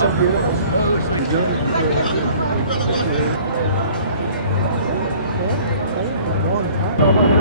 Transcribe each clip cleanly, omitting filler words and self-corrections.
so beautiful. Long time.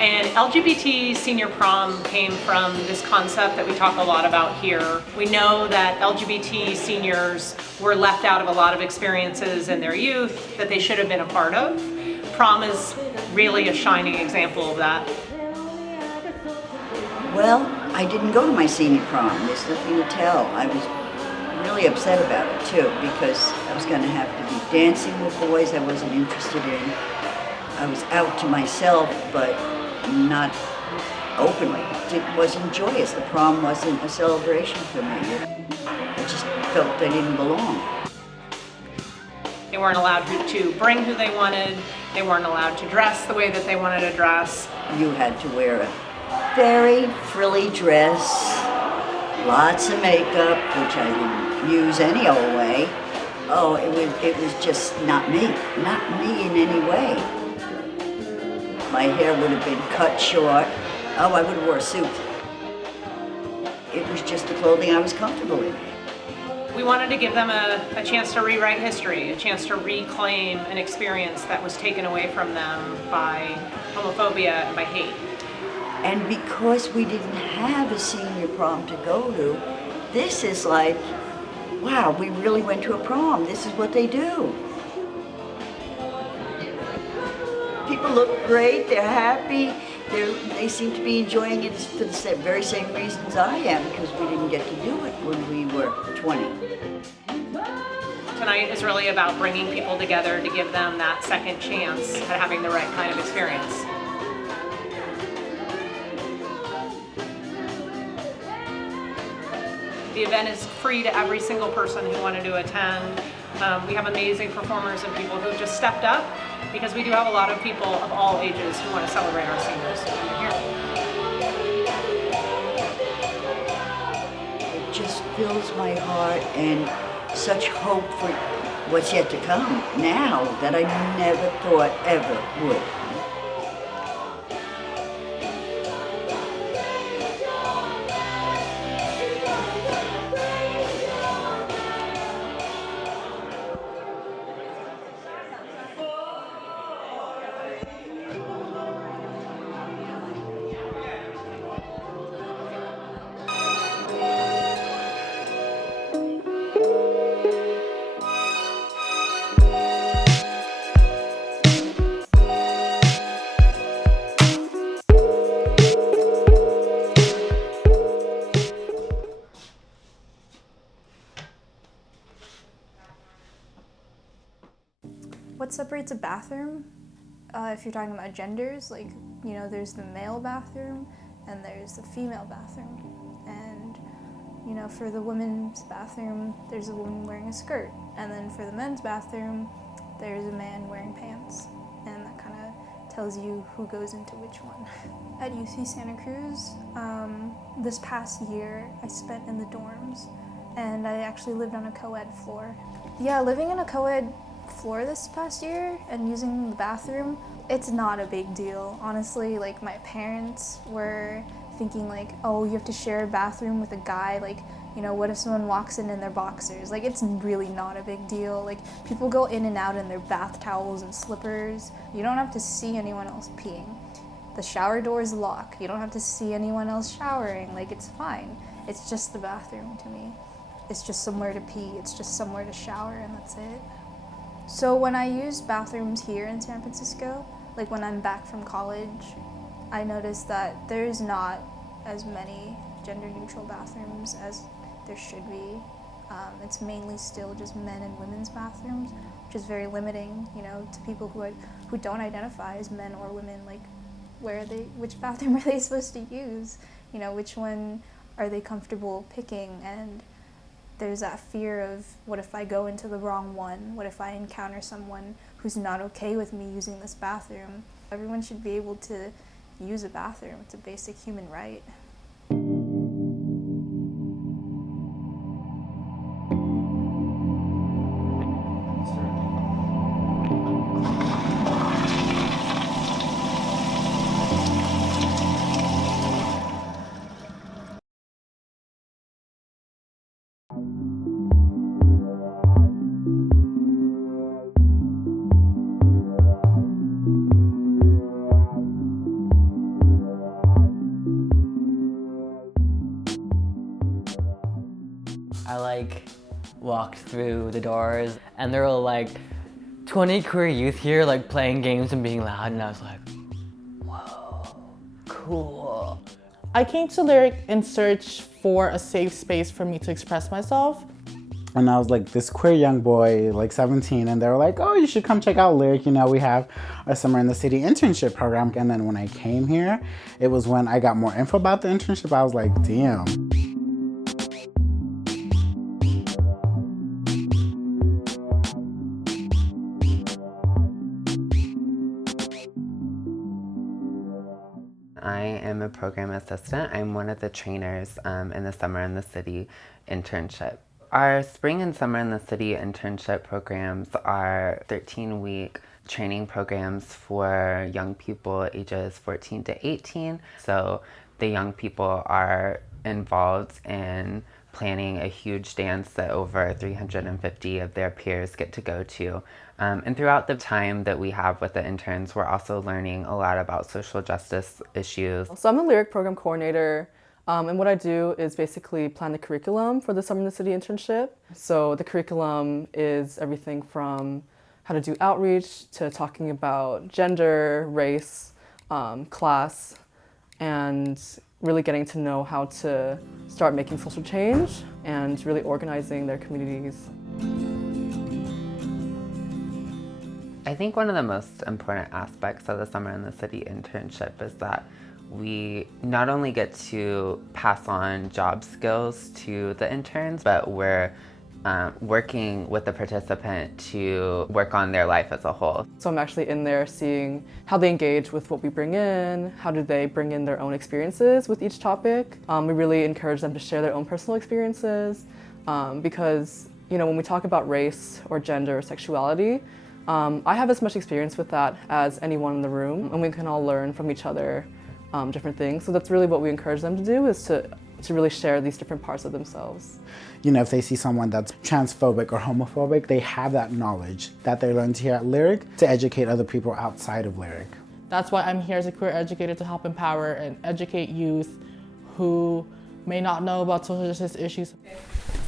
And LGBT senior prom came from this concept that we talk a lot about here. We know that LGBT seniors were left out of a lot of experiences in their youth that they should have been a part of. Prom is really a shining example of that. Well, I didn't go to my senior prom. There's nothing to tell. I was really upset about it too, because I was going to have to be dancing with boys I wasn't interested in. I was out to myself, but not openly. It wasn't joyous. The prom wasn't a celebration for me. I just felt I didn't belong. They weren't allowed to bring who they wanted. They weren't allowed to dress the way that they wanted to dress. You had to wear a very frilly dress, lots of makeup, which I didn't use any old way. Oh, it was just not me in any way. My hair would have been cut short. Oh, I would have wore a suit. It was just the clothing I was comfortable in. We wanted to give them a chance to rewrite history, a chance to reclaim an experience that was taken away from them by homophobia and by hate. And because we didn't have a senior prom to go to, this is like, wow, we really went to a prom. This is what they do. People look great, they're happy, they seem to be enjoying it for the very same reasons I am, because we didn't get to do it when we were 20. Tonight is really about bringing people together to give them that second chance at having the right kind of experience. The event is free to every single person who wanted to attend. We have amazing performers and people who have just stepped up, because we do have a lot of people of all ages who want to celebrate our seniors here. It just fills my heart and such hope for what's yet to come now that I never thought ever would. What separates a bathroom, if you're talking about genders, like, you know, there's the male bathroom and there's the female bathroom. And, you know, for the women's bathroom, there's a woman wearing a skirt. And then for the men's bathroom, there's a man wearing pants. And that kind of tells you who goes into which one. At UC Santa Cruz, this past year, I spent in the dorms, and I actually lived on a co-ed floor. Yeah, living in a co-ed floor this past year and using the bathroom, it's not a big deal. Honestly, like, my parents were thinking like, oh, you have to share a bathroom with a guy, like, you know, what if someone walks in their boxers? Like, it's really not a big deal. Like, people go in and out in their bath towels and slippers. You don't have to see anyone else peeing. The shower doors lock. You don't have to see anyone else showering. Like, it's fine. It's just the bathroom to me. It's just somewhere to pee. It's just somewhere to shower, and that's it. So when I use bathrooms here in San Francisco, like when I'm back from college, I noticed that there's not as many gender-neutral bathrooms as there should be. It's mainly still just men and women's bathrooms, which is very limiting, you know, to people who don't identify as men or women. Like, which bathroom are they supposed to use? You know, which one are they comfortable picking? And there's that fear of, what if I go into the wrong one? What if I encounter someone who's not okay with me using this bathroom? Everyone should be able to use a bathroom. It's a basic human right. I like walked through the doors and there were like 20 queer youth here like playing games and being loud, and I was like, whoa, cool. I came to Lyric in search for a safe space for me to express myself. And I was like this queer young boy, like 17, and they were like, oh, you should come check out Lyric. You know, we have a Summer in the City internship program. And then when I came here, it was when I got more info about the internship. I was like, damn. I am a program assistant. I'm one of the trainers in the Summer in the City internship. Our Spring and Summer in the City internship programs are 13-week training programs for young people ages 14 to 18. So the young people are involved in planning a huge dance that over 350 of their peers get to go to. And throughout the time that we have with the interns, we're also learning a lot about social justice issues. So I'm a Lyric program coordinator, and what I do is basically plan the curriculum for the Summer in the City internship. So the curriculum is everything from how to do outreach to talking about gender, race, class, and really getting to know how to start making social change and really organizing their communities. I think one of the most important aspects of the Summer in the City internship is that we not only get to pass on job skills to the interns, but we're working with the participant to work on their life as a whole. So I'm actually in there seeing how they engage with what we bring in, how do they bring in their own experiences with each topic. We really encourage them to share their own personal experiences because, you know, when we talk about race or gender or sexuality, I have as much experience with that as anyone in the room, and we can all learn from each other different things. So that's really what we encourage them to do, is to really share these different parts of themselves. You know, if they see someone that's transphobic or homophobic, they have that knowledge that they learned here at Lyric to educate other people outside of Lyric. That's why I'm here as a queer educator, to help empower and educate youth who may not know about social justice issues.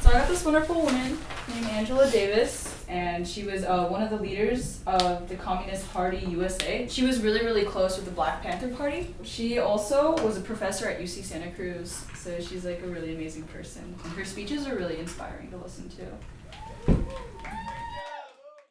So I got this wonderful woman named Angela Davis, and she was one of the leaders of the Communist Party USA. She was really, really close with the Black Panther Party. She also was a professor at UC Santa Cruz, so she's like a really amazing person. And her speeches are really inspiring to listen to.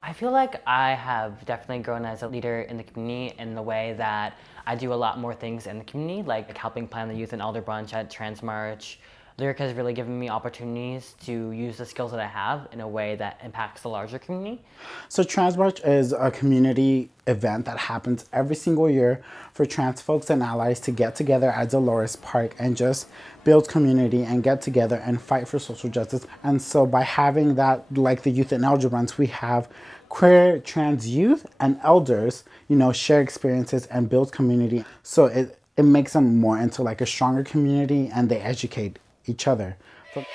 I feel like I have definitely grown as a leader in the community in the way that I do a lot more things in the community, like helping plan the Youth and Elder Brunch at Trans March. Lyric has really given me opportunities to use the skills that I have in a way that impacts the larger community. So Trans March is a community event that happens every single year for trans folks and allies to get together at Dolores Park and just build community and get together and fight for social justice. And so by having that, like the Youth and Elder Brunch, we have queer trans youth and elders, you know, share experiences and build community. So it makes them more into like a stronger community, and they educate each other. When I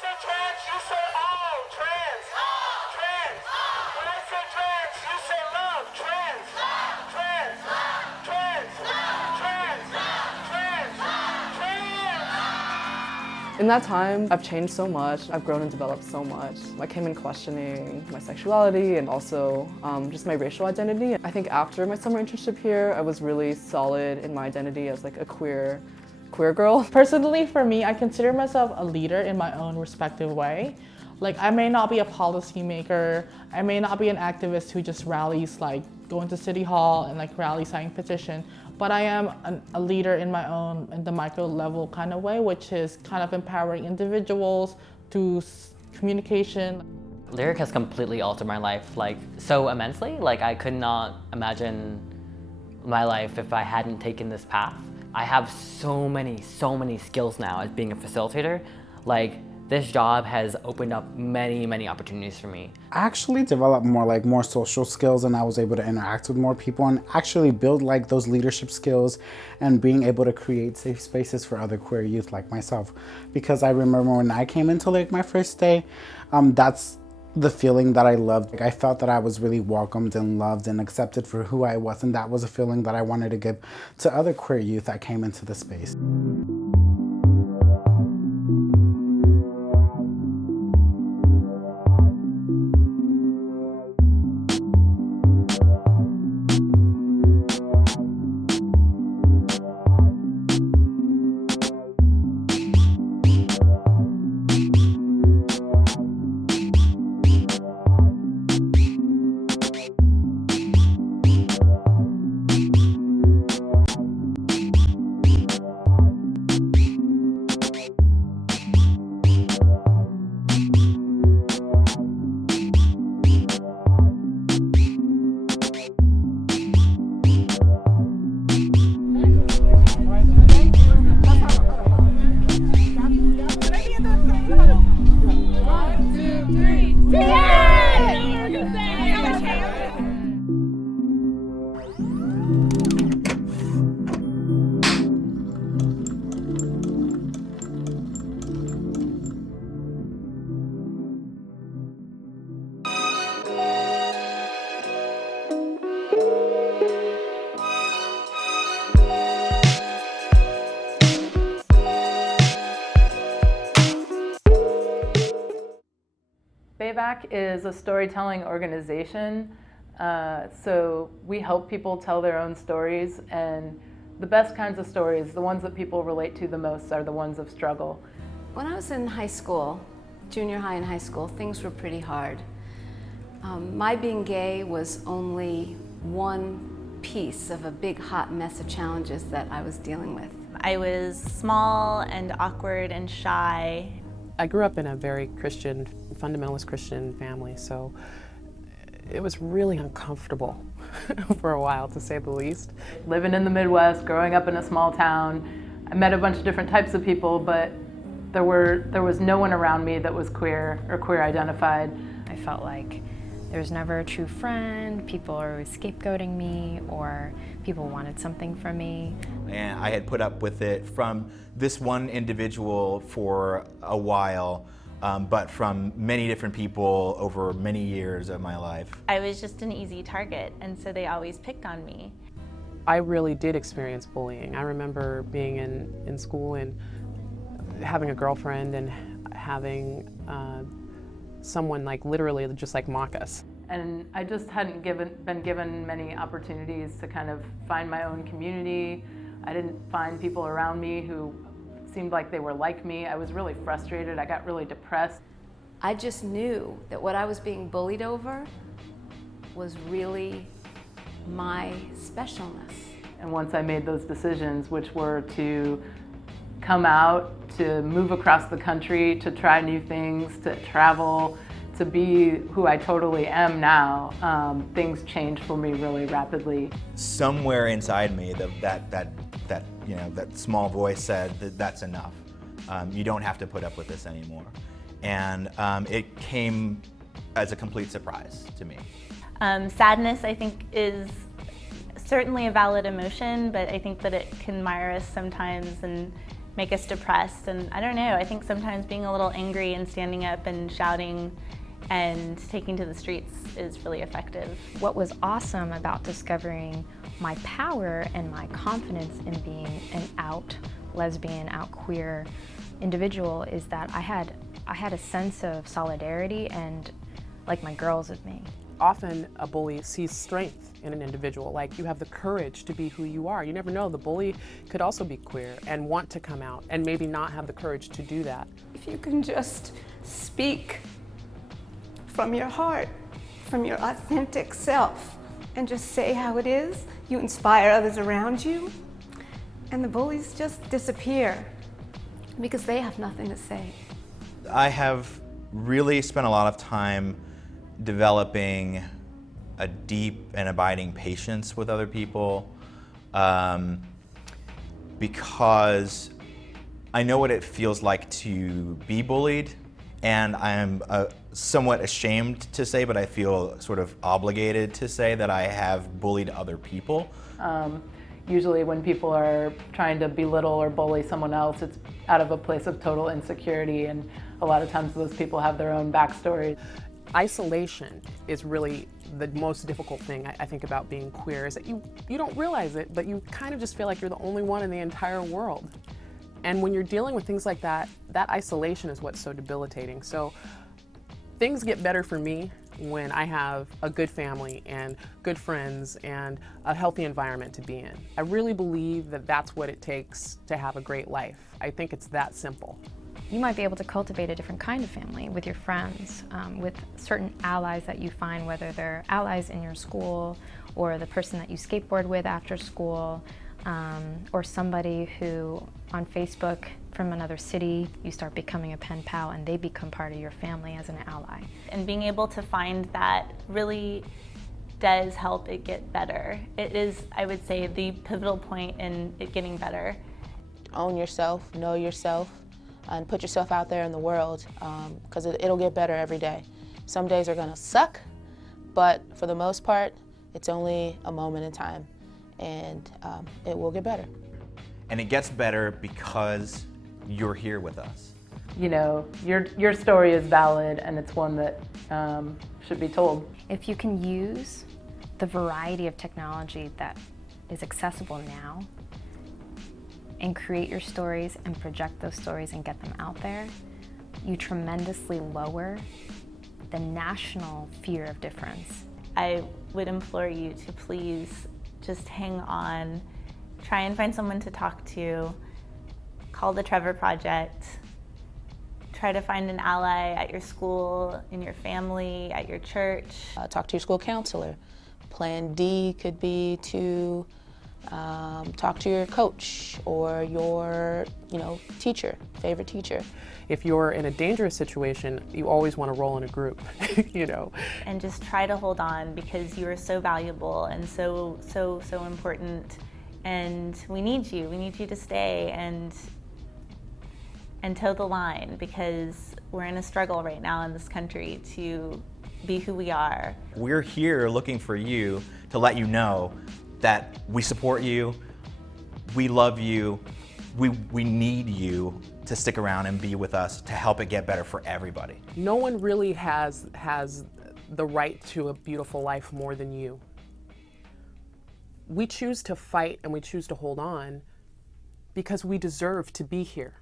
say trans, you say all. Trans. Trans. When I say trans, you say love. Trans. Trans. Trans. Trans. Trans. In that time, I've changed so much. I've grown and developed so much. I came in questioning my sexuality and also just my racial identity. I think after my summer internship here, I was really solid in my identity as like a queer girl. Personally, for me, I consider myself a leader in my own respective way. Like, I may not be a policymaker, I may not be an activist who just rallies, like going to City Hall and like rally signing petition, but I am a leader in my own, in the micro level kind of way, which is kind of empowering individuals through communication. Lyric has completely altered my life, like, so immensely. Like, I could not imagine my life if I hadn't taken this path. I have so many skills now as being a facilitator. Like, this job has opened up many opportunities for me. I actually developed more social skills, and I was able to interact with more people and actually build like those leadership skills and being able to create safe spaces for other queer youth like myself. Because I remember when I came into like my first day, that's the feeling that I loved. Like, I felt that I was really welcomed and loved and accepted for who I was, and that was a feeling that I wanted to give to other queer youth that came into the space. BAVAC is a storytelling organization, so we help people tell their own stories, and the best kinds of stories, the ones that people relate to the most, are the ones of struggle. When I was in high school, junior high and high school, things were pretty hard. My being gay was only one piece of a big hot mess of challenges that I was dealing with. I was small and awkward and shy. I grew up in a very Christian, fundamentalist Christian family, so it was really uncomfortable for a while, to say the least. Living in the Midwest, growing up in a small town, I met a bunch of different types of people, but there was no one around me that was queer or queer identified. I felt like there was never a true friend, people were always scapegoating me, or people wanted something from me. And I had put up with it from this one individual for a while, but from many different people over many years of my life. I was just an easy target, and so they always picked on me. I really did experience bullying. I remember being in school and having a girlfriend and having someone like literally just like mock us. And I just hadn't been given many opportunities to kind of find my own community. I didn't find people around me who seemed like they were like me. I was really frustrated. I got really depressed. I just knew that what I was being bullied over was really my specialness. And once I made those decisions, which were to come out, to move across the country, to try new things, to travel, to be who I totally am now, things changed for me really rapidly. Somewhere inside me, that small voice said that that's enough. You don't have to put up with this anymore. And it came as a complete surprise to me. Sadness, I think, is certainly a valid emotion, but I think that it can mire us sometimes and make us depressed. And I don't know, I think sometimes being a little angry and standing up and shouting and taking to the streets is really effective. What was awesome about discovering my power and my confidence in being an out lesbian, out queer individual is that I had a sense of solidarity and like my girls with me. Often a bully sees strength in an individual, like you have the courage to be who you are. You never know, the bully could also be queer and want to come out and maybe not have the courage to do that. If you can just speak from your heart, from your authentic self, and just say how it is, you inspire others around you, and the bullies just disappear because they have nothing to say. I have really spent a lot of time developing a deep and abiding patience with other people because I know what it feels like to be bullied, and I am somewhat ashamed to say, but I feel sort of obligated to say that I have bullied other people. Usually when people are trying to belittle or bully someone else, it's out of a place of total insecurity, and a lot of times those people have their own backstory. Isolation is really the most difficult thing I think about being queer, is that you don't realize it, but you kind of just feel like you're the only one in the entire world. And when you're dealing with things like that, that isolation is what's so debilitating. So things get better for me when I have a good family and good friends and a healthy environment to be in. I really believe that that's what it takes to have a great life. I think it's that simple. You might be able to cultivate a different kind of family with your friends, with certain allies that you find, whether they're allies in your school or the person that you skateboard with after school, or somebody who on Facebook from another city, you start becoming a pen pal and they become part of your family as an ally. And being able to find that really does help it get better. It is, I would say, the pivotal point in it getting better. Own yourself, know yourself, and put yourself out there in the world, because it'll get better every day. Some days are gonna suck, but for the most part, it's only a moment in time, and it will get better. And it gets better because you're here with us. You know, your story is valid, and it's one that should be told. If you can use the variety of technology that is accessible now and create your stories and project those stories and get them out there, you tremendously lower the national fear of difference. I would implore you to please just hang on, try and find someone to talk to, call the Trevor Project, try to find an ally at your school, in your family, at your church. Talk to your school counselor. Plan D could be to talk to your coach or your, teacher, favorite teacher. If you're in a dangerous situation, you always want to roll in a group, And just try to hold on, because you are so valuable and so important, and we need you. We need you to stay and toe the line, because we're in a struggle right now in this country to be who we are. We're here looking for you to let you know that we support you, we love you, we need you to stick around and be with us to help it get better for everybody. No one really has the right to a beautiful life more than you. We choose to fight and we choose to hold on because we deserve to be here.